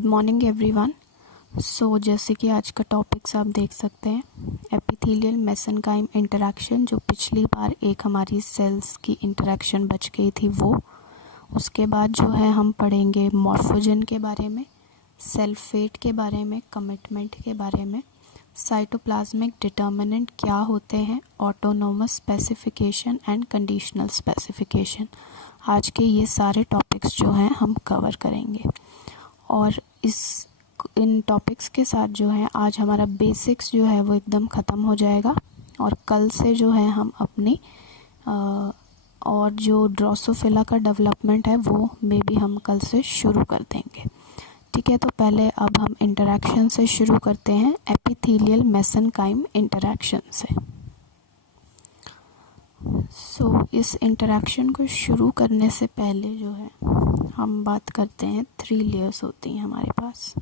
Good morning everyone. जैसे कि आज का टॉपिक्स आप देख सकते हैं, एपिथेलियल मेसेनकाइम इंटरैक्शन। जो पिछली बार एक हमारी सेल्स की इंटरैक्शन बच गई थी वो, उसके बाद जो है हम पढ़ेंगे मॉर्फोजन के बारे में, सल्फेट के बारे में, कमिटमेंट के बारे में, साइटोप्लाज्मिक डिटर्मिनेंट क्या होते हैं, autonomous specification and conditional specification. आज के ये सारे टॉपिक्स जो हैं हम कवर करेंगे और इन टॉपिक्स के साथ जो है आज हमारा बेसिक्स जो है वो एकदम ख़त्म हो जाएगा और कल से जो है हम अपनी और जो ड्रोसोफिला का डेवलपमेंट है वो में भी हम कल से शुरू कर देंगे। ठीक है, तो पहले अब हम इंटरैक्शन से शुरू करते हैं, एपिथेलियल मेसेनकाइम इंटरैक्शन से। इस इंटरैक्शन को शुरू करने से पहले जो है हम बात करते हैं 3 लेयर्स होती हैं हमारे पास।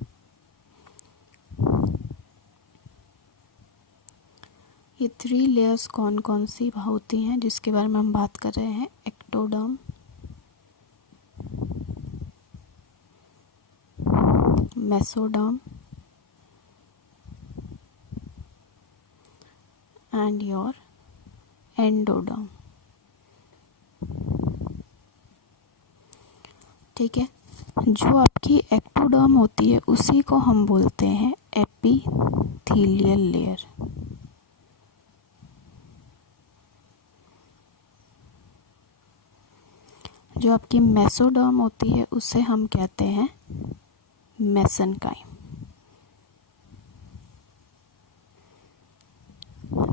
ये 3 लेयर्स कौन कौन सी होती हैं जिसके बारे में हम बात कर रहे हैं? Ectoderm, mesoderm and your endoderm. ठीक है, जो आपकी एक्टोडर्म होती है उसी को हम बोलते हैं एपिथेलियल लेयर। जो आपकी मेसोडर्म होती है उसे हम कहते हैं मेसेनकाइम।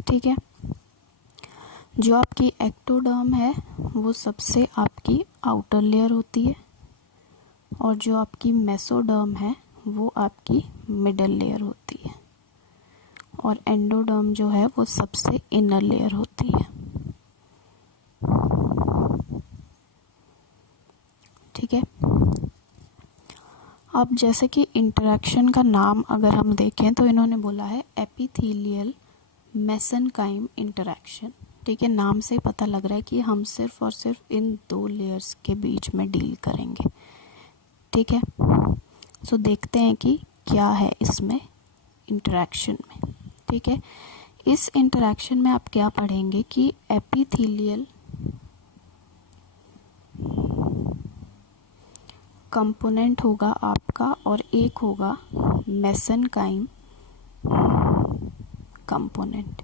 ठीक है, जो आपकी एक्टोडर्म है वो सबसे आपकी आउटर लेयर होती है और जो आपकी मेसोडर्म है वो आपकी मिडल लेयर होती है और एंडोडर्म जो है वो सबसे इनर लेयर होती है। ठीक है, अब जैसे कि इंटरैक्शन का नाम अगर हम देखें तो इन्होंने बोला है एपिथेलियल मेसेनकाइम इंटरैक्शन। ठीक है, नाम से पता लग रहा है कि हम सिर्फ और सिर्फ इन 2 लेयर्स के बीच में डील करेंगे। ठीक है, देखते हैं कि क्या है इसमें इंटरैक्शन में। ठीक है, इस इंटरैक्शन में आप क्या पढ़ेंगे कि एपिथेलियल कंपोनेंट होगा आपका और एक होगा मेसेनकाइम कंपोनेंट।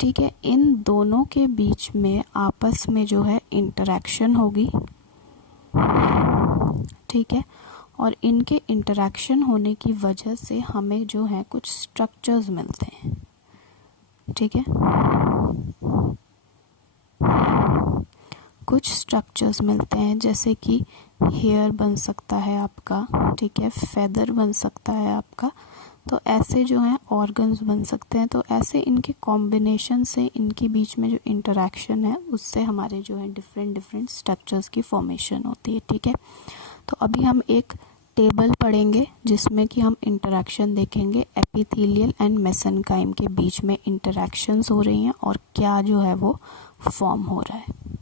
ठीक है, इन दोनों के बीच में आपस में जो है इंटरैक्शन होगी। ठीक है, और इनके इंटरैक्शन होने की वजह से हमें जो है कुछ स्ट्रक्चर्स मिलते हैं। ठीक है, कुछ स्ट्रक्चर्स मिलते हैं जैसे कि हेयर बन सकता है आपका, ठीक है, फेदर बन सकता है आपका, तो ऐसे जो हैं ऑर्गन्स बन सकते हैं। तो ऐसे इनके कॉम्बिनेशन से इनके बीच में जो इंटरैक्शन है उससे हमारे जो है डिफरेंट स्ट्रक्चर्स की फॉर्मेशन होती है। ठीक है, तो अभी हम एक टेबल पढ़ेंगे जिसमें कि हम इंटरैक्शन देखेंगे, एपिथेलियल एंड मेसेनकाइम के बीच में इंटरैक्शंस हो रही हैं और क्या जो है वो फॉर्म हो रहा है।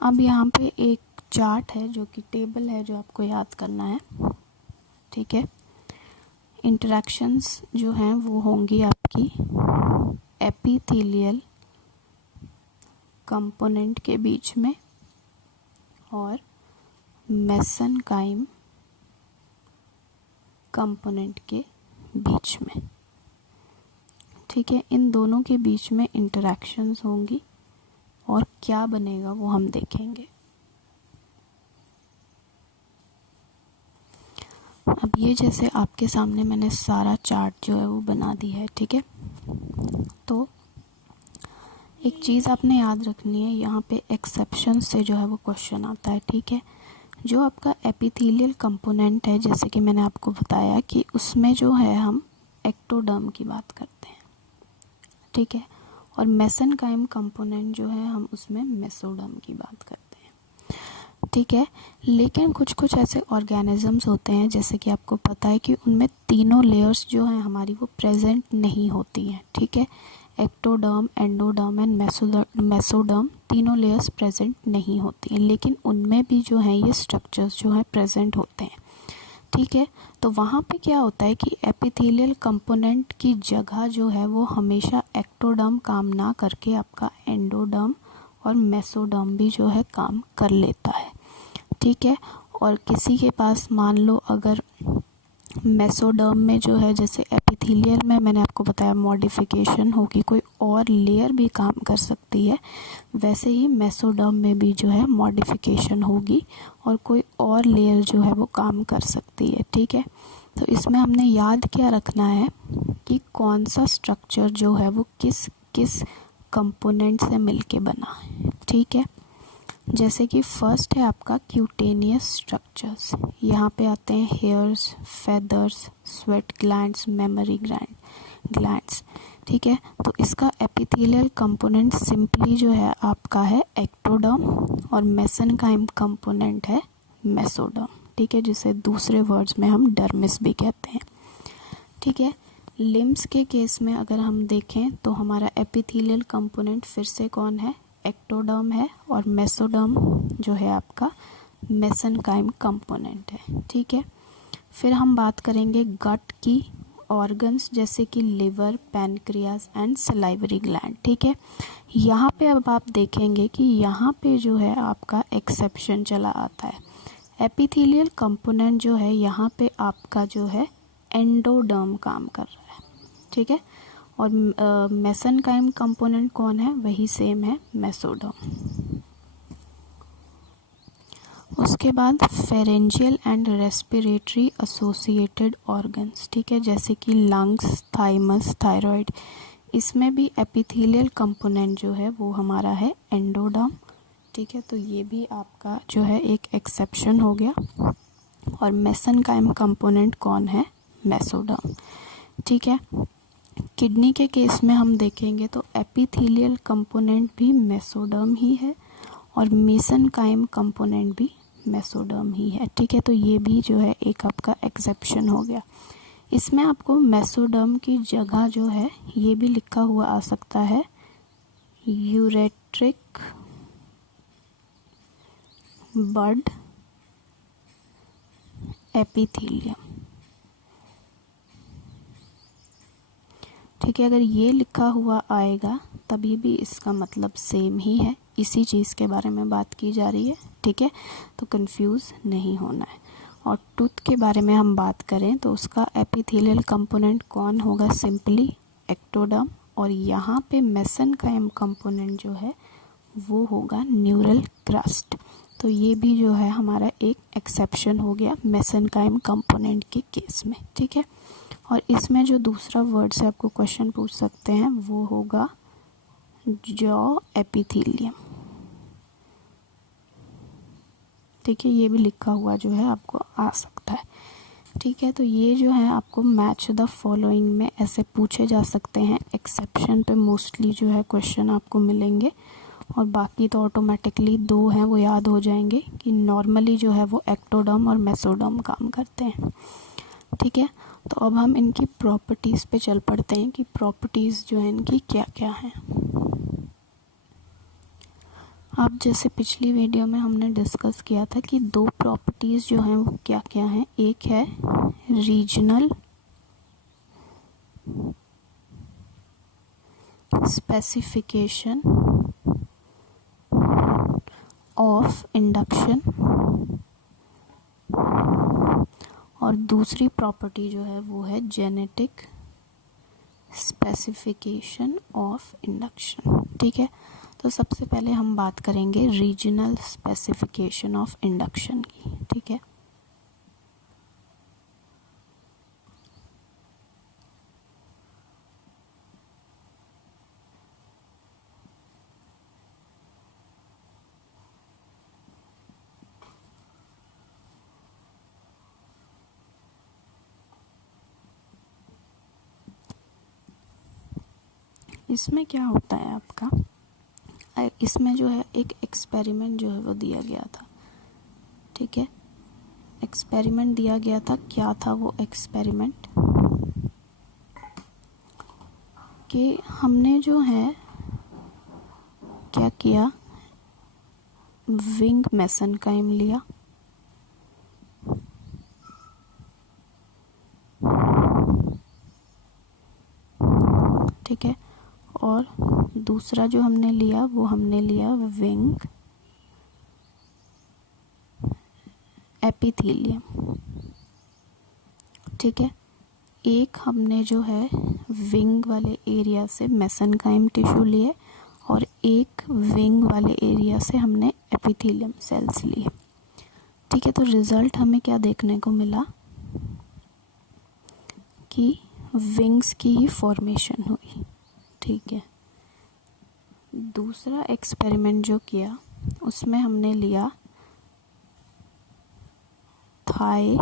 अब यहाँ पे एक चार्ट है जो कि टेबल है जो आपको याद करना है। ठीक है, इंटरैक्शंस जो हैं वो होंगी आपकी एपिथेलियल कंपोनेंट के बीच में और मेसेनकाइम कंपोनेंट के बीच में। ठीक है, इन दोनों के बीच में इंटरैक्शंस होंगी और क्या बनेगा वो हम देखेंगे। अब ये जैसे आपके सामने मैंने सारा चार्ट जो है वो बना दिया है। ठीक है, तो एक चीज़ आपने याद रखनी है, यहाँ पे एक्सेप्शन से जो है वो क्वेश्चन आता है। ठीक है, जो आपका एपिथेलियल कंपोनेंट है जैसे कि मैंने आपको बताया कि उसमें जो है हम एक्टोडर्म की बात करते हैं। ठीक है, और मेसेनकाइम कंपोनेंट जो है हम उसमें मेसोडर्म की बात करते हैं। ठीक है, लेकिन कुछ ऐसे ऑर्गेनिजम्स होते हैं जैसे कि आपको पता है कि उनमें तीनों लेयर्स जो हैं हमारी वो प्रेजेंट नहीं होती हैं। ठीक है, एक्टोडर्म, एंडोडर्म एंड मेसोडर्म तीनों लेयर्स प्रेजेंट नहीं होती हैं, लेकिन उनमें भी जो है ये स्ट्रक्चर्स जो हैं प्रेजेंट होते हैं। ठीक है। तो वहाँ पे क्या होता है कि एपिथेलियल कंपोनेंट की जगह जो है वो हमेशा एक्टोडर्म काम ना करके आपका एंडोडर्म और मेसोडर्म भी जो है काम कर लेता है। ठीक है। और किसी के पास मान लो अगर मेसोडर्म में जो है, जैसे एपिथेलियल में मैंने आपको बताया मॉडिफिकेशन होगी, कोई और लेयर भी काम कर सकती है, वैसे ही मेसोडर्म में भी जो है मॉडिफिकेशन होगी और कोई और लेयर जो है वो काम कर सकती है। ठीक है। तो इसमें हमने याद क्या रखना है कि कौन सा स्ट्रक्चर जो है वो किस किस कंपोनेंट से मिलके बना है। ठीक है। जैसे कि फर्स्ट है आपका क्यूटेनियस स्ट्रक्चर्स। यहाँ पे आते हैं hairs, feathers, sweat glands, mammary glands. ठीक है। तो इसका एपिथेलियल कंपोनेंट सिंपली जो है आपका है एक्टोडर्म और मेसेनकाइम कंपोनेंट है मेसोडर्म। ठीक है, जिसे दूसरे वर्ड्स में हम डर्मिस भी कहते हैं। ठीक है। लिम्स के केस में अगर हम देखें तो हमारा एपिथेलियल कंपोनेंट फिर से कौन है, एक्टोडर्म है, और मेसोडर्म जो है आपका मेसेनकाइम कंपोनेंट है। ठीक है। फिर हम बात करेंगे गट की ऑर्गन्स, जैसे कि liver, pancreas and salivary gland. ठीक है। यहाँ पे अब आप देखेंगे कि यहाँ पे जो है आपका एक्सेप्शन चला आता है। एपिथेलियल कंपोनेंट जो है यहाँ पे आपका जो है एंडोडर्म काम कर रहा है। ठीक है। और मेसेनकाइम कंपोनेंट कौन है, वही सेम है मेसोडर्म। उसके बाद pharyngeal and respiratory associated organs. ठीक है, जैसे कि लंग्स, थाइमस, थायराइड, इसमें भी एपिथेलियल कंपोनेंट जो है वो हमारा है एंडोडर्म। ठीक है। तो ये भी आपका जो है एक एक्सेप्शन हो गया। और मेसेनकाइम कंपोनेंट कौन है, मेसोडर्म। ठीक है। किडनी के केस में हम देखेंगे तो एपिथेलियल कंपोनेंट भी मेसोडर्म ही है और मेसेनकाइम कंपोनेंट भी मेसोडर्म ही है। ठीक है। तो ये भी जो है एक आपका एक्सेप्शन हो गया। इसमें आपको मेसोडर्म की जगह जो है ये भी लिखा हुआ आ सकता है यूरेट्रिक बड एपिथेलियम। ठीक है। अगर ये लिखा हुआ आएगा तभी भी इसका मतलब सेम ही है, इसी चीज़ के बारे में बात की जा रही है। ठीक है। तो कंफ्यूज नहीं होना है। और टूथ के बारे में हम बात करें तो उसका एपिथेलियल कंपोनेंट कौन होगा, सिंपली एक्टोडर्म। और यहाँ पे मेसेनकाइम कंपोनेंट जो है वो होगा न्यूरल क्रस्ट। तो ये भी जो है हमारा एक एक्सेप्शन हो गया मेसेनकाइम कंपोनेंट के केस में। ठीक है। और इसमें जो दूसरा वर्ड से आपको क्वेश्चन पूछ सकते हैं वो होगा जॉ एपिथेलियम। ठीक है। ये भी लिखा हुआ जो है आपको आ सकता है। ठीक है। तो ये जो है आपको मैच द फॉलोइंग में ऐसे पूछे जा सकते हैं। एक्सेप्शन पे मोस्टली जो है क्वेश्चन आपको मिलेंगे और बाकी तो ऑटोमेटिकली दो हैं वो याद हो जाएंगे कि नॉर्मली जो है वो एक्टोडर्म और मेसोडर्म काम करते हैं। ठीक है। तो अब हम इनकी प्रॉपर्टीज़ पे चल पड़ते हैं कि प्रॉपर्टीज़ जो है इनकी क्या क्या हैं। अब जैसे पिछली वीडियो में हमने डिस्कस किया था कि दो प्रॉपर्टीज़ जो हैं वो क्या क्या हैं। एक है रीजनल स्पेसिफिकेशन ऑफ इंडक्शन और दूसरी प्रॉपर्टी जो है वो है जेनेटिक स्पेसिफिकेशन ऑफ इंडक्शन। ठीक है। तो सबसे पहले हम बात करेंगे रीजनल स्पेसिफिकेशन ऑफ इंडक्शन की। ठीक है। इसमें क्या होता है आपका, इसमें जो है एक एक्सपेरिमेंट जो है वो दिया गया था। ठीक है। एक्सपेरिमेंट दिया गया था, क्या था वो एक्सपेरिमेंट, कि हमने जो है क्या किया, विंग मेसेनकाइम लिया, और दूसरा जो हमने लिया वो हमने लिया विंग एपिथेलियम। ठीक है, एक हमने जो है विंग वाले एरिया से मेसेनकाइम टिश्यू लिए और एक विंग वाले एरिया से हमने एपिथेलियम सेल्स लिए। ठीक है, तो रिज़ल्ट हमें क्या देखने को मिला कि विंग्स की ही फॉर्मेशन हुई। ठीक है, दूसरा एक्सपेरिमेंट जो किया उसमें हमने लिया थाई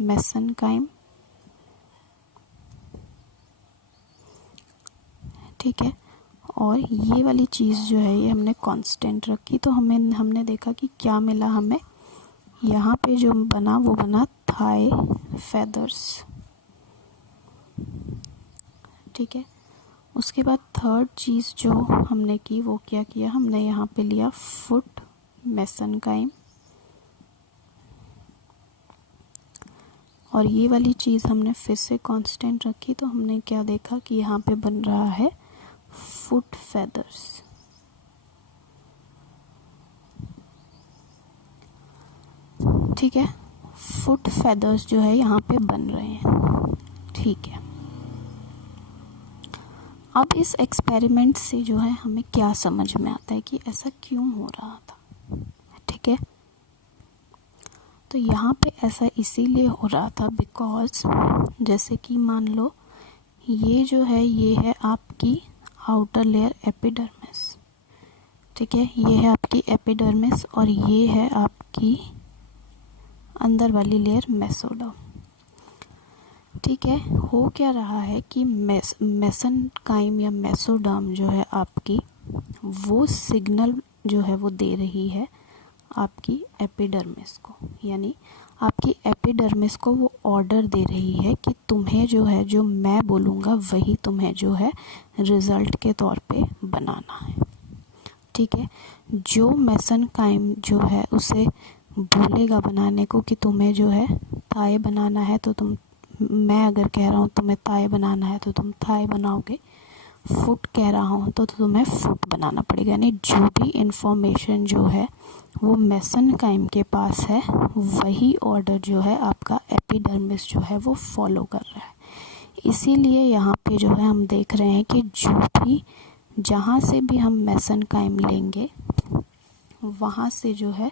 मेसेनकाइम। ठीक है, और ये वाली चीज़ जो है ये हमने कांस्टेंट रखी, तो हमने देखा कि क्या मिला हमें। यहाँ पे जो बना वो बना थाई फेदर्स। ठीक है, उसके बाद थर्ड चीज़ जो हमने की वो क्या किया, हमने यहाँ पे लिया फुट मेसेनकाइम, और ये वाली चीज़ हमने फिर से कांस्टेंट रखी, तो हमने क्या देखा कि यहाँ पे बन रहा है फुट फेदर्स। ठीक है, फुट फेदर्स जो है यहाँ पे बन रहे हैं। ठीक है, अब इस एक्सपेरिमेंट से जो है हमें क्या समझ में आता है कि ऐसा क्यों हो रहा था। ठीक है, तो यहाँ पे ऐसा इसीलिए हो रहा था बिकॉज जैसे कि मान लो ये जो है ये है आपकी आउटर लेयर एपिडर्मिस। ठीक है, ये है आपकी एपिडर्मिस और ये है आपकी अंदर वाली लेयर मेसोडर्म। ठीक है, हो क्या रहा है कि मेसेनकाइम या मेसोडर्म जो है आपकी वो सिग्नल जो है वो दे रही है आपकी एपिडर्मिस को, यानी आपकी एपिडर्मिस को वो ऑर्डर दे रही है कि तुम्हें जो है जो मैं बोलूँगा वही तुम्हें जो है रिज़ल्ट के तौर पे बनाना है। ठीक है, जो मेसेनकाइम जो है उसे बोलेगा बनाने को कि तुम्हें जो है थाई बनाना है, तो मैं अगर कह रहा हूँ तुम्हें थाई बनाना है तो तुम थाई बनाओगे, फुट कह रहा हूँ तो तुम्हें फुट बनाना पड़ेगा। यानी जो भी इंफॉर्मेशन जो है वो मेसेनकाइम के पास है वही ऑर्डर जो है आपका एपिडर्मिस जो है वो फॉलो कर रहा है। इसीलिए यहाँ पे जो है हम देख रहे हैं कि जो भी जहाँ से भी हम मेसेनकाइम लेंगे वहाँ से जो है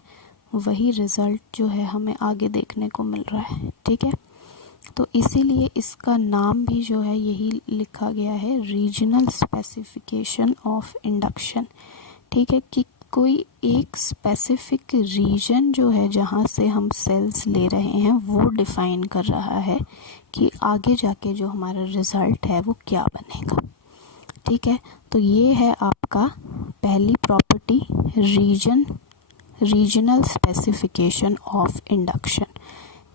वही रिज़ल्ट जो है हमें आगे देखने को मिल रहा है। ठीक है, तो इसीलिए इसका नाम भी जो है यही लिखा गया है, रीजनल स्पेसिफिकेशन ऑफ इंडक्शन। ठीक है, कि कोई एक स्पेसिफिक रीजन जो है जहाँ से हम सेल्स ले रहे हैं वो डिफ़ाइन कर रहा है कि आगे जाके जो हमारा रिज़ल्ट है वो क्या बनेगा। ठीक है, तो ये है आपका पहली property, regional specification of induction.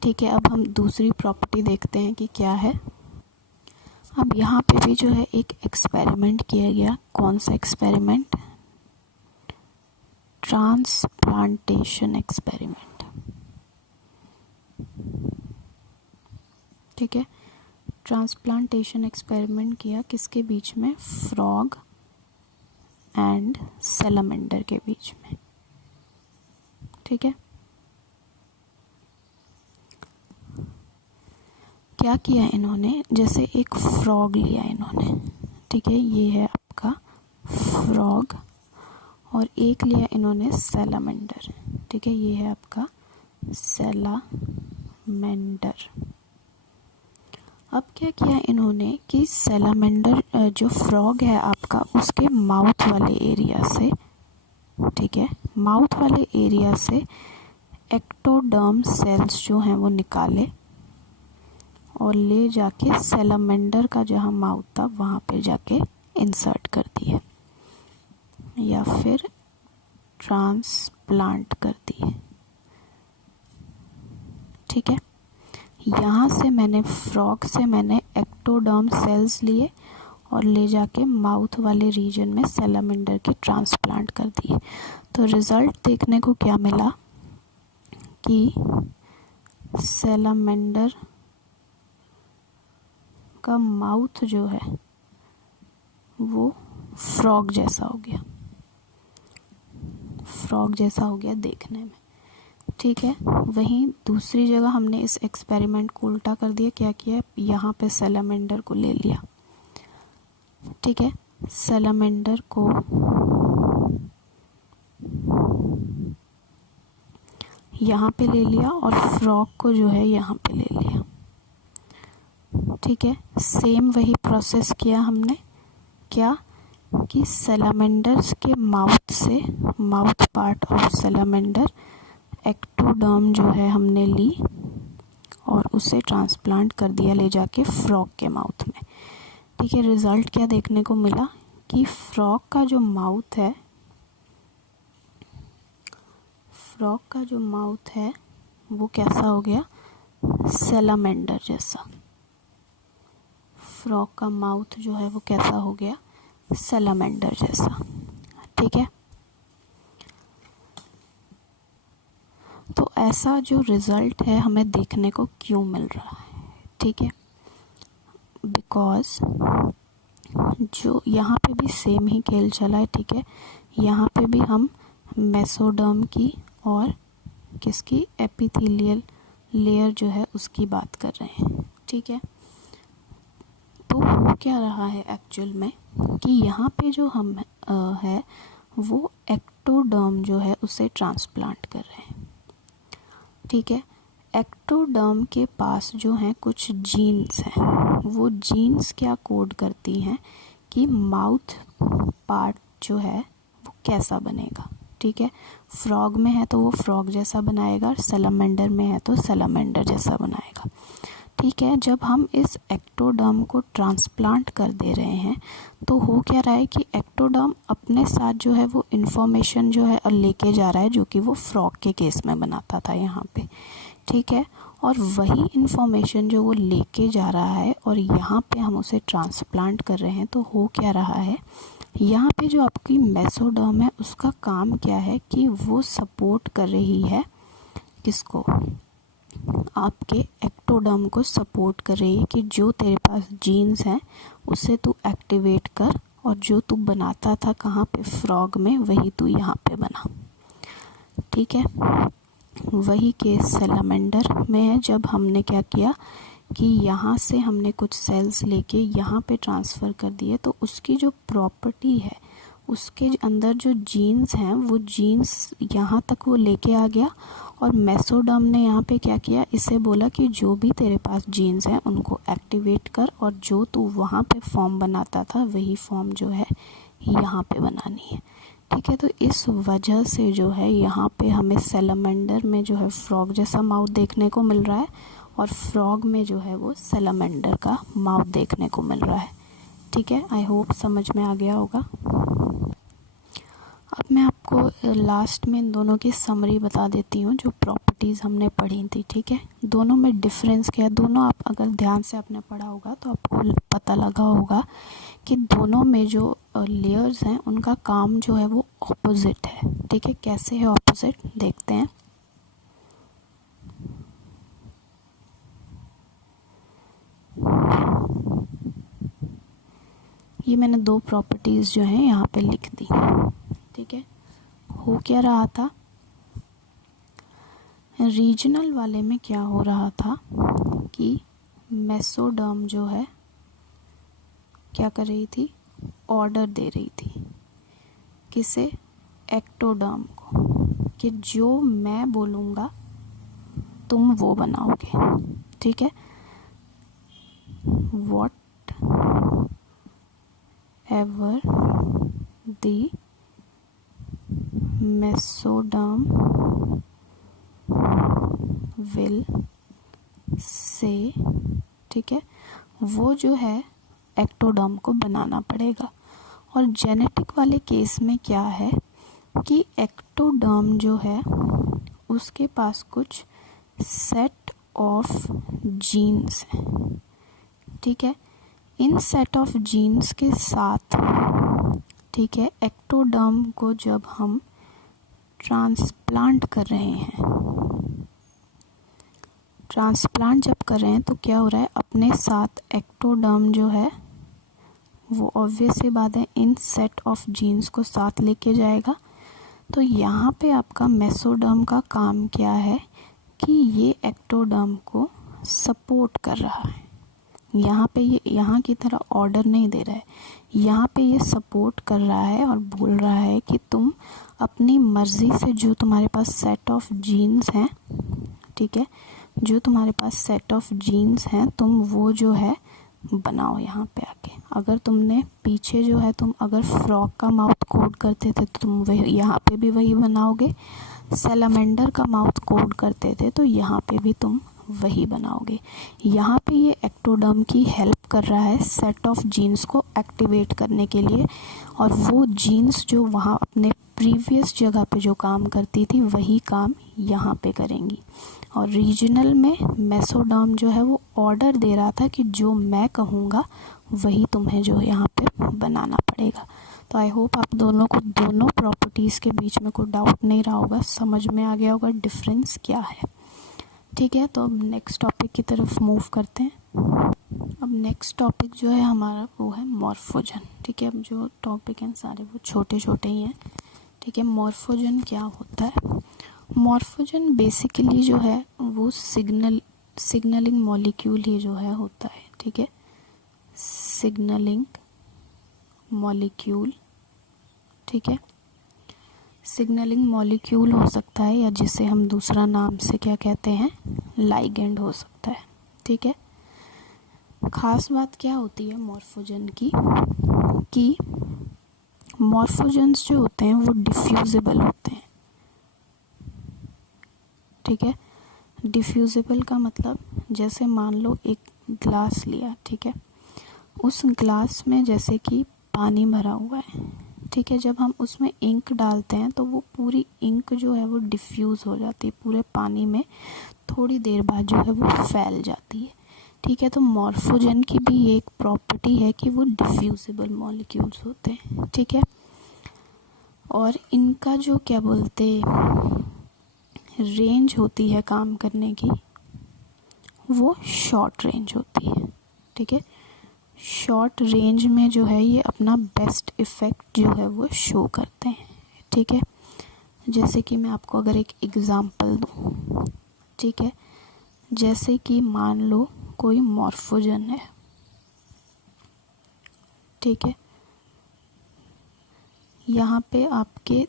ठीक है, अब हम दूसरी प्रॉपर्टी देखते हैं कि क्या है। अब यहाँ पे भी जो है एक एक्सपेरिमेंट किया गया। कौन सा एक्सपेरिमेंट? Transplantation experiment. ठीक है, ट्रांसप्लांटेशन एक्सपेरिमेंट किया किसके बीच में? फ्रॉग एंड सैलमेंडर के बीच में। ठीक है, क्या किया इन्होंने, जैसे एक फ्रॉग लिया इन्होंने। ठीक है, ये है आपका फ्रॉग, और एक लिया इन्होंने सैलमेंडर। ठीक है, ये है आपका सैलामेंडर। अब क्या किया इन्होंने कि सैलामेंडर जो फ्रॉग है आपका उसके माउथ वाले एरिया से, ठीक है, माउथ वाले एरिया से एक्टोडर्म सेल्स जो हैं वो निकाले और ले जाके सैलामेंडर का जहाँ माउथ था वहाँ पे जाके इंसर्ट कर दिए या फिर ट्रांसप्लांट कर दिए। ठीक है, यहाँ से मैंने फ्रॉग से मैंने एक्टोडर्म सेल्स लिए और ले जाके माउथ वाले रीजन में सैलामेंडर के ट्रांसप्लांट कर दिए। तो रिज़ल्ट देखने को क्या मिला कि सैलामेंडर का माउथ जो है वो फ्रॉग जैसा हो गया, फ्रॉग जैसा हो गया देखने में, ठीक है। वहीं दूसरी जगह हमने इस एक्सपेरिमेंट को उल्टा कर दिया, क्या किया, यहाँ पे सैलामेंडर को ले लिया, ठीक है। सैलामेंडर को यहाँ पे ले लिया और फ्रॉग को जो है यहाँ पे ले लिया, ठीक है। सेम वही प्रोसेस किया हमने, क्या कि सैलामेंडर्स के माउथ से, mouth part of salamander ectoderm जो है हमने ली और उसे ट्रांसप्लांट कर दिया ले जाके फ्रॉग के माउथ में, ठीक है। रिज़ल्ट क्या देखने को मिला कि फ्रॉग का जो माउथ है, फ्रॉग का जो माउथ है वो कैसा हो गया, सैलामेंडर जैसा। फ्रॉग का माउथ जो है वो कैसा हो गया, सैलामेंडर जैसा, ठीक है। तो ऐसा जो रिज़ल्ट है हमें देखने को क्यों मिल रहा है, ठीक है, बिकॉज़ जो यहाँ पे भी सेम ही खेल चला है, ठीक है। यहाँ पे भी हम मेसोडर्म की और किसकी, एपिथेलियल लेयर जो है उसकी बात कर रहे हैं, ठीक है। तो हो क्या रहा है एक्चुअल में कि यहाँ पे जो हम है वो एक्टोडर्म जो है उसे ट्रांसप्लांट कर रहे हैं, ठीक है। एक्टोडर्म के पास जो हैं कुछ जीन्स हैं, वो जीन्स क्या कोड करती हैं कि माउथ पार्ट जो है वो कैसा बनेगा, ठीक है। फ्रॉग में है तो वो फ्रॉग जैसा बनाएगा, सैलामेंडर में है तो सैलामेंडर जैसा बनाएगा, ठीक है। जब हम इस एक्टोडर्म को ट्रांसप्लांट कर दे रहे हैं तो हो क्या रहा है कि एक्टोडर्म अपने साथ जो है वो इन्फॉर्मेशन जो है लेके जा रहा है जो कि वो फ्रॉग के केस में बनाता था यहाँ पे, ठीक है। और वही इन्फॉर्मेशन जो वो लेके जा रहा है और यहाँ पे हम उसे ट्रांसप्लांट कर रहे हैं, तो हो क्या रहा है, यहाँ पे जो आपकी मेसोडर्म है उसका काम क्या है कि वो सपोर्ट कर रही है किसको, आपके एक्टोडर्म को सपोर्ट कर रही है कि जो तेरे पास जीन्स हैं उसे तू एक्टिवेट कर और जो तू बनाता था कहाँ पे, फ्रॉग में, वही तू यहाँ पे बना, ठीक है। वही केस सैलामेंडर में है, जब हमने क्या किया कि यहाँ से हमने कुछ सेल्स लेके यहाँ पे ट्रांसफ़र कर दिए, तो उसकी जो प्रॉपर्टी है, उसके अंदर जो जीन्स हैं वो जीन्स यहाँ तक वो लेके आ गया और मेसोडर्म ने यहाँ पे क्या किया, इसे बोला कि जो भी तेरे पास जीन्स हैं उनको एक्टिवेट कर और जो तू वहाँ पे फॉर्म बनाता था वही फॉर्म जो है यहाँ पे बनानी है, ठीक है। तो इस वजह से जो है यहाँ पे हमें सैलामेंडर में जो है फ्रॉग जैसा माउथ देखने को मिल रहा है और फ्रॉग में जो है वो सैलामेंडर का माउथ देखने को मिल रहा है, ठीक है। आई होप समझ में आ गया होगा। अब मैं आपको लास्ट में इन दोनों की समरी बता देती हूँ जो प्रॉपर्टीज़ हमने पढ़ी थी, ठीक है। दोनों में डिफरेंस क्या है, दोनों आप अगर ध्यान से आपने पढ़ा होगा तो आपको पता लगा होगा कि दोनों में जो लेयर्स हैं उनका काम जो है वो ऑपोजिट है, ठीक है। कैसे है ऑपोजिट, देखते हैं। ये मैंने दो प्रॉपर्टीज़ जो हैं यहाँ पे लिख दी, ठीक है। हो क्या रहा था, रीजनल वाले में क्या हो रहा था कि मेसोडर्म जो है क्या कर रही थी, ऑर्डर दे रही थी किसे, एक्टोडर्म को, कि जो मैं बोलूँगा तुम वो बनाओगे, ठीक है। What ever the mesoderm will say, ठीक है, वो जो है एक्टोडर्म को बनाना पड़ेगा। और जेनेटिक वाले केस में क्या है कि एक्टोडर्म जो है उसके पास कुछ सेट ऑफ जीन्स हैं, ठीक है। इन सेट ऑफ जीन्स के साथ, ठीक है, एक्टोडर्म को जब हम ट्रांसप्लांट कर रहे हैं, ट्रांसप्लांट जब कर रहे हैं तो क्या हो रहा है, अपने साथ एक्टोडर्म जो है वो ऑब्वियस सी बात है इन सेट ऑफ जीन्स को साथ लेके जाएगा। तो यहाँ पे आपका मेसोडर्म का काम क्या है कि ये एक्टोडर्म को सपोर्ट कर रहा है। यहाँ पे ये यहाँ की तरह ऑर्डर नहीं दे रहा है, यहाँ पे ये सपोर्ट कर रहा है और बोल रहा है कि तुम अपनी मर्ज़ी से जो तुम्हारे पास सेट ऑफ जीन्स हैं, ठीक है, जो तुम्हारे पास सेट ऑफ जीन्स हैं तुम वो जो है बनाओ यहाँ पे आके। अगर तुमने पीछे जो है तुम अगर फ्रॉग का माउथ कोड करते थे तो तुम वही यहाँ पे भी वही बनाओगे, सैलामेंडर का माउथ कोड करते थे तो यहाँ पे भी तुम वही बनाओगे। यहाँ पे ये एक्टोडर्म की हेल्प कर रहा है सेट ऑफ जीन्स को एक्टिवेट करने के लिए, और वो जीन्स जो वहाँ अपने प्रीवियस जगह पे जो काम करती थी वही काम यहाँ पे करेंगी। और रीजनल में मेसोडर्म जो है वो ऑर्डर दे रहा था कि जो मैं कहूँगा वही तुम्हें जो यहाँ पे बनाना पड़ेगा। तो आई होप आप दोनों को दोनों प्रॉपर्टीज़ के बीच में कोई डाउट नहीं रहा होगा, समझ में आ गया होगा डिफरेंस क्या है। ठीक है, तो अब नेक्स्ट टॉपिक की तरफ मूव करते हैं। अब नेक्स्ट टॉपिक जो है हमारा वो है मॉर्फोजन। ठीक है, अब जो टॉपिक हैं सारे वो छोटे छोटे ही हैं। ठीक है, मॉर्फोजन क्या होता है? मॉर्फोजन बेसिकली जो है वो सिग्नलिंग मॉलिक्यूल ही जो है होता है। ठीक है, सिग्नलिंग मॉलिक्यूल। ठीक है, सिग्नलिंग मॉलिक्यूल हो सकता है या जिसे हम दूसरा नाम से क्या कहते हैं, लाइगेंड हो सकता है। ठीक है, ख़ास बात क्या होती है मॉर्फोजन की कि मॉर्फोजन्स जो होते हैं वो डिफ्यूजिबल होते हैं। ठीक है, डिफ्यूजिबल का मतलब जैसे मान लो एक ग्लास लिया, ठीक है, उस ग्लास में जैसे कि पानी भरा हुआ है। ठीक है, जब हम उसमें इंक डालते हैं तो वो पूरी इंक जो है वो डिफ्यूज़ हो जाती है पूरे पानी में, थोड़ी देर बाद जो है वो फैल जाती है। ठीक है, तो मॉर्फोजन की भी एक प्रॉपर्टी है कि वो डिफ्यूजिबल मॉलिक्यूल्स होते हैं। ठीक है, और इनका जो क्या बोलते रेंज होती है काम करने की वो शॉर्ट रेंज होती है। ठीक है, शॉर्ट रेंज में जो है ये अपना बेस्ट इफ़ेक्ट जो है वो शो करते हैं। ठीक है, जैसे कि मैं आपको अगर एक एग्ज़ाम्पल दूँ, ठीक है, जैसे कि मान लो कोई मॉर्फोजन है। ठीक है, यहाँ पे आपके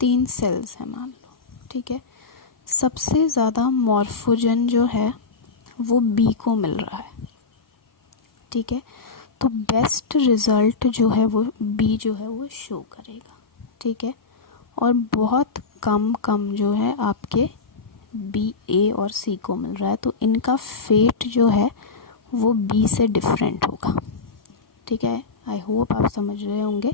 3 सेल्स हैं मान लो। ठीक है, सबसे ज़्यादा मॉर्फोजन जो है वो बी को मिल रहा है। ठीक है, तो बेस्ट रिज़ल्ट जो है वो बी जो है वो शो करेगा। ठीक है, और बहुत कम जो है आपके बी, ए और सी को मिल रहा है, तो इनका फेट जो है वो बी से डिफरेंट होगा। ठीक है, आई होप आप समझ रहे होंगे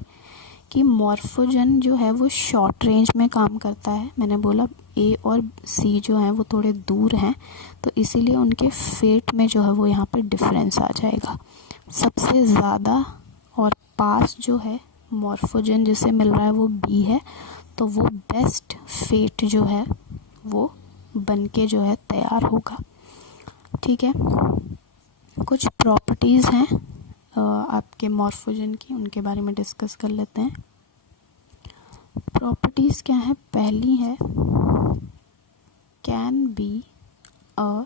कि मॉर्फोजन जो है वो शॉर्ट रेंज में काम करता है। मैंने बोला ए और सी जो हैं वो थोड़े दूर हैं, तो इसीलिए उनके फेट में जो है वो यहाँ पे डिफरेंस आ जाएगा। सबसे ज़्यादा और पास जो है मॉर्फोजन जिसे मिल रहा है वो बी है, तो वो बेस्ट फेट जो है वो बन के जो है तैयार होगा। ठीक है, कुछ प्रॉपर्टीज़ हैं आपके मॉर्फोजन की, उनके बारे में डिस्कस कर लेते हैं। प्रॉपर्टीज़ क्या है? पहली है can be a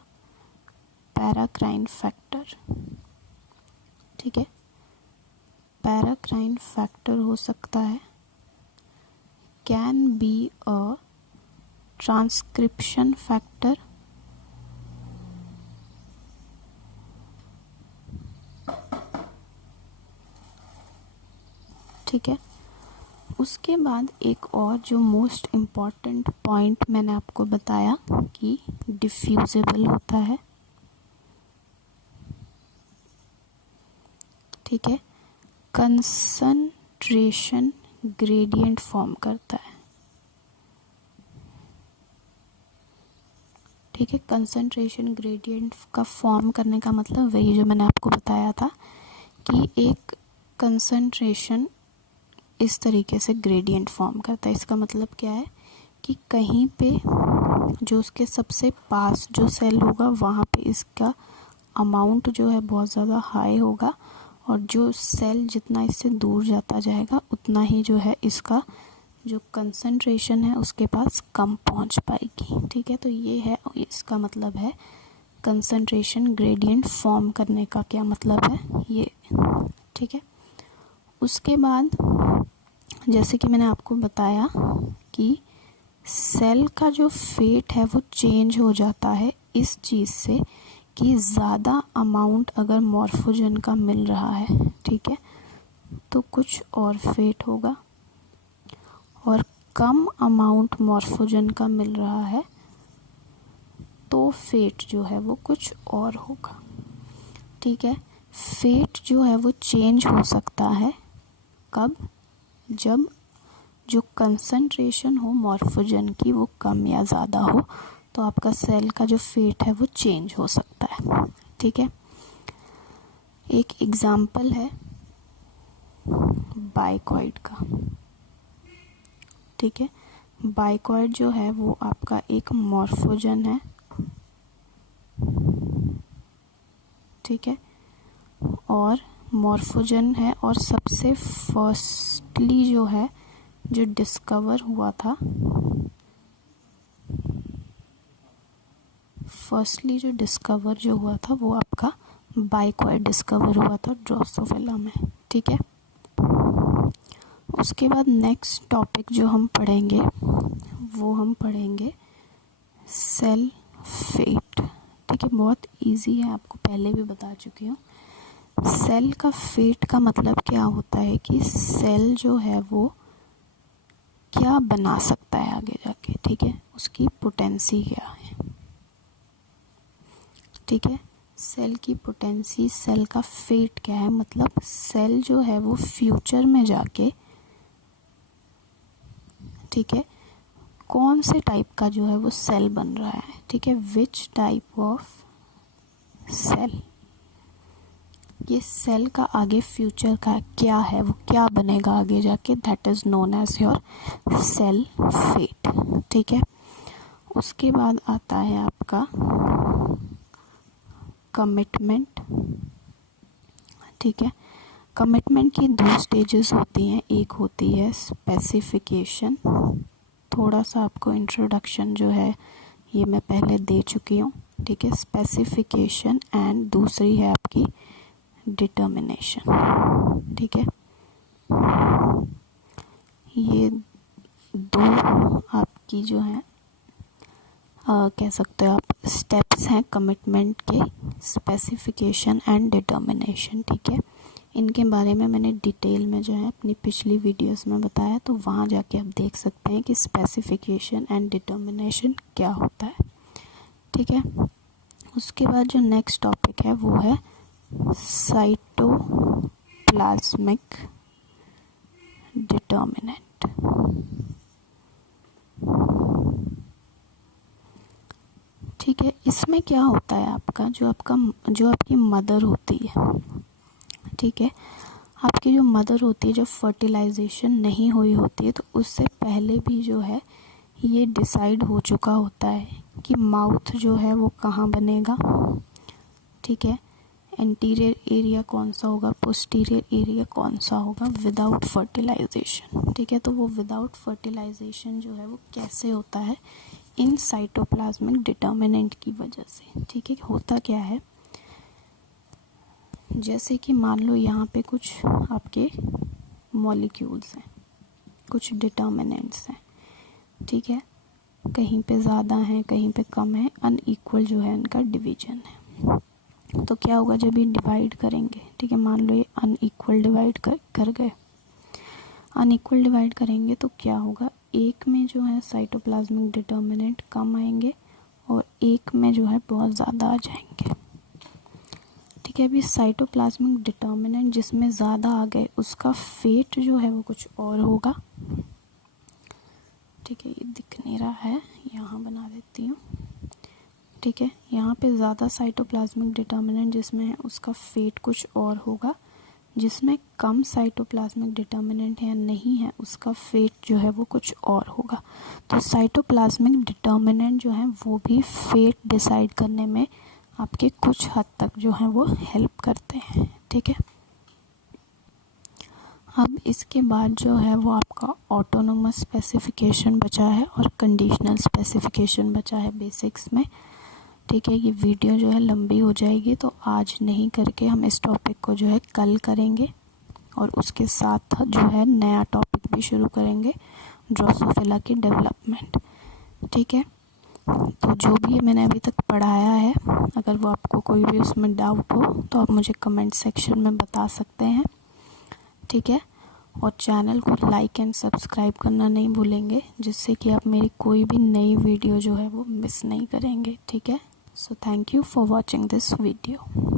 paracrine factor. ठीक है, पैराक्राइन फैक्टर हो सकता है, can be a transcription factor. ठीक है, उसके बाद एक और जो मोस्ट इम्पॉर्टेंट पॉइंट मैंने आपको बताया कि डिफ्यूजिबल होता है। ठीक है, कंसंट्रेशन ग्रेडियंट फॉर्म करता है। ठीक है, कंसंट्रेशन ग्रेडियंट का फॉर्म करने का मतलब वही जो मैंने आपको बताया था कि एक कंसंट्रेशन इस तरीके से ग्रेडियंट फॉर्म करता है। इसका मतलब क्या है कि कहीं पे जो उसके सबसे पास जो सेल होगा वहाँ पे इसका अमाउंट जो है बहुत ज़्यादा हाई होगा, और जो सेल जितना इससे दूर जाता जाएगा उतना ही जो है इसका जो कंसंट्रेशन है उसके पास कम पहुंच पाएगी। ठीक है, तो ये है, इसका मतलब है कंसंट्रेशन ग्रेडियंट फॉर्म करने का क्या मतलब है ये। ठीक है, उसके बाद जैसे कि मैंने आपको बताया कि सेल का जो फेट है वो चेंज हो जाता है इस चीज़ से कि ज़्यादा अमाउंट अगर मॉर्फोजन का मिल रहा है, ठीक है, तो कुछ और फेट होगा, और कम अमाउंट मॉर्फोजन का मिल रहा है तो फेट जो है वो कुछ और होगा। ठीक है, फेट जो है वो चेंज हो सकता है कब, जब जो कंसंट्रेशन हो मॉर्फोजन की वो कम या ज़्यादा हो, तो आपका सेल का जो फेट है वो चेंज हो सकता है। ठीक है, एक एग्जाम्पल है बाइकॉइड का। ठीक है, बाइकॉइड जो है वो आपका एक मॉर्फोजन है। ठीक है, और मॉर्फोजन है, और सबसे फर्स्टली जो है जो डिस्कवर हुआ था, वो आपका बाइकॉइड डिस्कवर हुआ था ड्रोसोफिला में। ठीक है, उसके बाद नेक्स्ट टॉपिक जो हम पढ़ेंगे वो हम पढ़ेंगे सेल फेट। ठीक है, बहुत इजी है, आपको पहले भी बता चुकी हूँ। सेल का फेट का मतलब क्या होता है कि सेल जो है वो क्या बना सकता है आगे जाके। ठीक है, उसकी पोटेंसी क्या है। ठीक है, सेल की पोटेंसी, सेल का फेट क्या है, मतलब सेल जो है वो फ्यूचर में जाके, ठीक है, कौन से टाइप का जो है वो सेल बन रहा है। ठीक है, विच टाइप ऑफ सेल, ये सेल का आगे फ्यूचर का क्या है, वो क्या बनेगा आगे जाके, that is known as your cell fate. ठीक है, उसके बाद आता है आपका कमिटमेंट। ठीक है, कमिटमेंट की 2 स्टेजेस होती हैं, एक होती है स्पेसिफिकेशन, थोड़ा सा आपको इंट्रोडक्शन जो है ये मैं पहले दे चुकी हूँ। ठीक है, स्पेसिफिकेशन, एंड दूसरी है आपकी डिटर्मिनेशन। ठीक है, ये 2 आपकी जो है कह सकते हो आप स्टेप्स हैं कमिटमेंट के, स्पेसिफिकेशन एंड डिटर्मिनेशन। ठीक है, इनके बारे में मैंने डिटेल में जो है अपनी पिछली वीडियोस में बताया, तो वहाँ जाके आप देख सकते हैं कि स्पेसिफिकेशन एंड डिटर्मिनेशन क्या होता है। ठीक है, उसके बाद जो नेक्स्ट टॉपिक है वो है साइटोप्लाज्मिक डिटर्मिनेंट। ठीक है, इसमें क्या होता है आपका जो आपकी मदर होती है। ठीक है, आपकी जो मदर होती है, जब फर्टिलाइजेशन नहीं हुई होती है, तो उससे पहले भी जो है ये डिसाइड हो चुका होता है कि माउथ जो है वो कहाँ बनेगा। ठीक है, एंटीरियर एरिया कौन सा होगा, पोस्टीरियर एरिया कौन सा होगा विदाउट फर्टिलाइजेशन। ठीक है, तो वो विदाउट फर्टिलाइजेशन जो है वो कैसे होता है, इन साइटोप्लाज्मिक डिटर्मिनेंट की वजह से। ठीक है, होता क्या है, जैसे कि मान लो यहाँ पे कुछ आपके मॉलिक्यूल्स हैं, कुछ डिटर्मिनेंट्स हैं। ठीक है, कहीं पे ज़्यादा हैं, कहीं पे कम है, अनइक्वल जो है इनका डिवीजन है। तो क्या होगा जब ये डिवाइड करेंगे, ठीक है, मान लो ये अनइक्वल डिवाइड कर गए, अनइक्वल डिवाइड करेंगे तो क्या होगा, एक में जो है साइटोप्लाज्मिक डिटर्मिनेंट कम आएंगे और एक में जो है बहुत ज़्यादा आ जाएंगे। ठीक है, अभी साइटोप्लाज्मिक डिटर्मिनेंट जिसमें ज़्यादा आ गए उसका फेट जो है वो कुछ और होगा। ठीक है, ये दिख नहीं रहा है, यहाँ बना देती हूँ। ठीक है, यहाँ पे ज़्यादा साइटोप्लाज्मिक डिटर्मिनेंट जिसमें है उसका फेट कुछ और होगा, जिसमें कम साइटोप्लाज्मिक डिटर्मिनेंट है या नहीं है उसका फेट जो है वो कुछ और होगा। तो साइटोप्लाज्मिक डिटर्मिनेंट जो है वो भी फेट डिसाइड करने में आपके कुछ हद तक जो है वो हेल्प करते हैं। ठीक है, अब इसके बाद जो है वो आपका ऑटोनोमस स्पेसिफिकेशन बचा है और कंडीशनल स्पेसिफिकेशन बचा है बेसिक्स में। ठीक है, ये वीडियो जो है लंबी हो जाएगी, तो आज नहीं करके हम इस टॉपिक को जो है कल करेंगे और उसके साथ जो है नया टॉपिक भी शुरू करेंगे, ड्रोसोफिला की डेवलपमेंट। ठीक है, तो जो भी मैंने अभी तक पढ़ाया है, अगर वो आपको कोई भी उसमें डाउट हो तो आप मुझे कमेंट सेक्शन में बता सकते हैं। ठीक है, और चैनल को लाइक एंड सब्सक्राइब करना नहीं भूलेंगे, जिससे कि आप मेरी कोई भी नई वीडियो जो है वो मिस नहीं करेंगे। ठीक है, so thank you for watching this video.